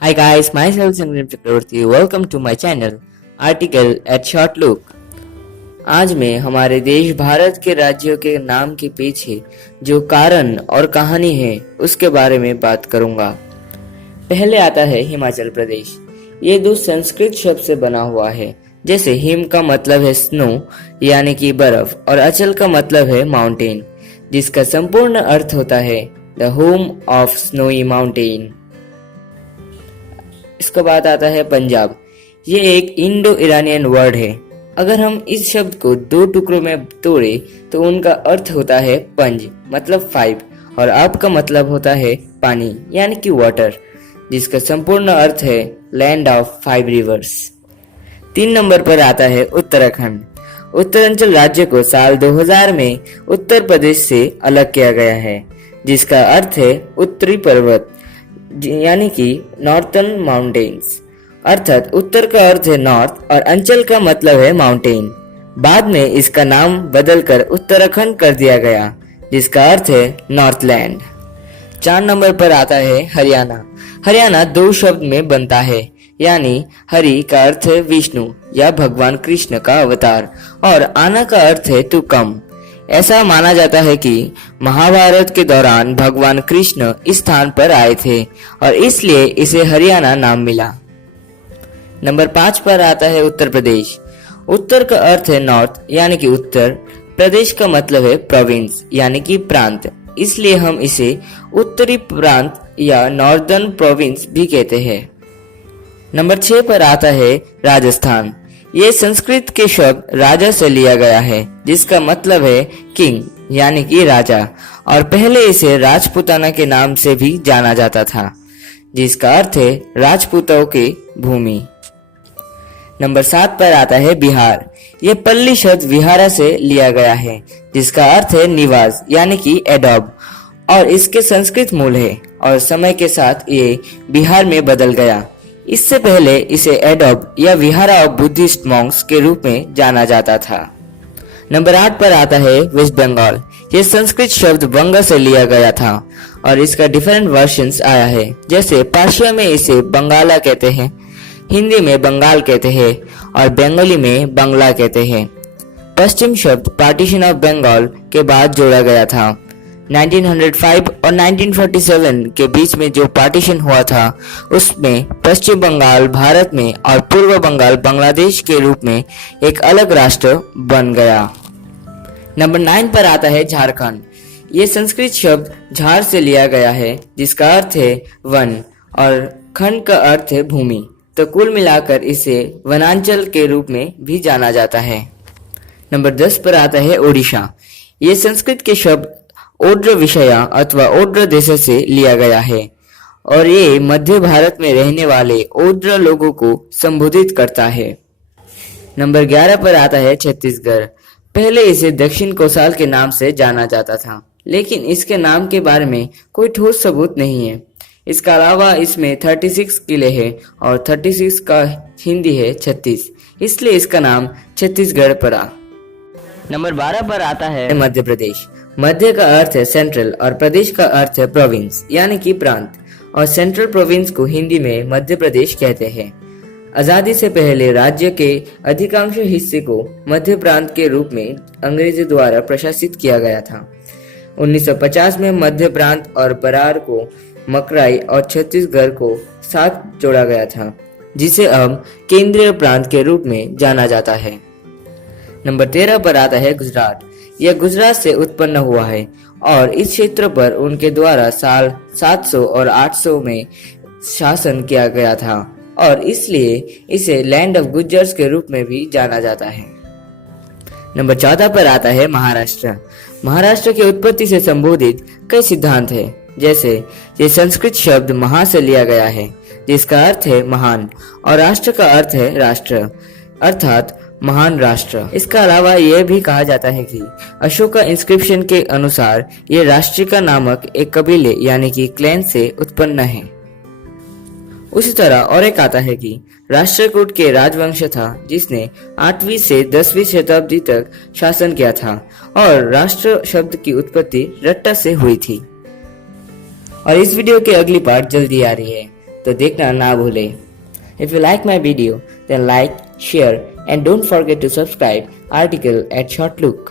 Hi guys, myself Sangram Chakravarti. Welcome to my channel Article at Short Look. आज मैं हमारे देश भारत के राज्यों के नाम के पीछे जो कारण और कहानी है उसके बारे में बात करूंगा। पहले आता है हिमाचल प्रदेश। ये दो संस्कृत शब्द से बना हुआ है। जैसे हिम का मतलब है स्नो यानी कि बर्फ और अचल का मतलब है माउंटेन, जिसका संपूर्ण अर्थ होता है the home of snowy mountain. इसके बाद आता है पंजाब। ये एक इंडो ईरानियन वर्ड है। अगर हम इस शब्द को दो टुकड़ों में तोड़े तो उनका अर्थ होता है पंज मतलब 5 और अब का मतलब होता है पानी यानी कि वाटर, जिसका संपूर्ण अर्थ है लैंड ऑफ 5 रिवर्स। 3 नंबर पर आता है उत्तराखंड। उत्तरांचल राज्य को साल 2000 में उत्तर प्रदेश से अलग किया गया है, जिसका अर्थ है उत्तरी पर्वत यानी कि नॉर्थर्न माउंटेन्स। अर्थात उत्तर का अर्थ है नॉर्थ और अंचल का मतलब है माउंटेन। बाद में इसका नाम बदलकर उत्तराखंड कर दिया गया, जिसका अर्थ है नॉर्थलैंड। 4 नंबर पर आता है हरियाणा। हरियाणा 2 शब्द में बनता है, यानी हरि का अर्थ है विष्णु या भगवान कृष्ण का अवतार और आना का अर्थ है टू कम। ऐसा माना जाता है कि महाभारत के दौरान भगवान कृष्ण इस स्थान पर आए थे और इसलिए इसे हरियाणा नाम मिला। नंबर 5 पर आता है उत्तर प्रदेश। उत्तर का अर्थ है नॉर्थ यानी कि उत्तर, प्रदेश का मतलब है प्रोविंस यानी कि प्रांत, इसलिए हम इसे उत्तरी प्रांत या नॉर्दर्न प्रोविंस भी कहते हैं। नंबर 6 पर आता है राजस्थान। ये संस्कृत के शब्द राजा से लिया गया है, जिसका मतलब है किंग यानी कि राजा, और पहले इसे राजपूताना के नाम से भी जाना जाता था, जिसका अर्थ है राजपूतों की भूमि। नंबर 7 पर आता है बिहार। ये पल्ली शब्द विहारा से लिया गया है, जिसका अर्थ है निवास यानी कि एडॉब, और इसके संस्कृत मूल है और समय के साथ ये बिहार में बदल गया। इससे पहले इसे एडॉब या विहारा ऑफ बुद्धिस्ट मॉन्क्स के रूप में जाना जाता था। नंबर 8 पर आता है वेस्ट बंगाल। ये संस्कृत शब्द बंगा से लिया गया था और इसका डिफरेंट वर्जन्स आया है। जैसे पार्शिया में इसे बंगाला कहते हैं, हिंदी में बंगाल कहते हैं और बंगाली में बांग्ला कहते हैं। पश्चिम शब्द पार्टीशन ऑफ बंगाल के बाद जोड़ा गया था। 1905 और 1947 के बीच में जो पार्टीशन हुआ था उसमें पश्चिम बंगाल भारत में और पूर्व बंगाल बांग्लादेश के रूप में एक अलग राष्ट्र बन गया। नंबर 9 पर आता है झारखंड। ये संस्कृत शब्द झार से लिया गया है, जिसका अर्थ है वन और खंड का अर्थ है भूमि, तो कुल मिलाकर इसे वनांचल के रूप में भी जाना जाता है। नंबर 10 पर आता है ओडिशा। ये संस्कृत के शब्द ओड्र विषया अथवा ओड्र देश से लिया गया है और ये मध्य भारत में रहने वाले ओड्र लोगों को संबोधित करता है। नंबर 11 पर आता है छत्तीसगढ़। पहले इसे दक्षिण कोसाल के नाम से जाना जाता था, लेकिन इसके नाम के बारे में कोई ठोस सबूत नहीं है। इसके अलावा इसमें 36 किले हैं और 36 का हिंदी है 36, इसलिए इसका नाम छत्तीसगढ़ पड़ा। नंबर 12 पर आता है मध्य प्रदेश। मध्य का अर्थ है सेंट्रल और प्रदेश का अर्थ है प्रोविंस यानी कि प्रांत, और सेंट्रल प्रोविंस को हिंदी में मध्य प्रदेश कहते हैं। आजादी से पहले राज्य के अधिकांश हिस्से को मध्य प्रांत के रूप में अंग्रेजों द्वारा प्रशासित किया गया था। 1950 में मध्य प्रांत और बरार को मकराई और छत्तीसगढ़ को साथ जोड़ा गया था, जिसे अब केंद्रीय प्रांत के रूप में जाना जाता है। नंबर 13 पर आता है गुजरात। यह गुजरात से उत्पन्न हुआ है और इस क्षेत्र पर उनके द्वारा साल 700 और 800 में शासन किया गया था और इसलिए इसे लैंड ऑफ गुज्जर्स के रूप में भी जाना जाता है। नंबर 14 पर आता है महाराष्ट्र। महाराष्ट्र की उत्पत्ति से संबोधित कई सिद्धांत है। जैसे ये संस्कृत शब्द महा से लिया गया है, जिसका अर्थ है महान, और राष्ट्र का अर्थ है राष्ट्र अर्थात महान राष्ट्र। इसका अलावा यह भी कहा जाता है कि अशोका इंस्क्रिप्शन के अनुसार ये राष्ट्रिका नामक एक कबीले यानी कि क्लैन से उत्पन्न है। उसी तरह और एक आता है कि राष्ट्रकूट के राजवंश था, जिसने 8वीं से 10वीं शताब्दी तक शासन किया था और राष्ट्र शब्द की उत्पत्ति रट्टा से हुई थी। और इस वीडियो की अगली पार्ट जल्दी आ रही है, तो देखना ना भूलें। If you like my video, then like, share and don't forget to subscribe article at Short Look.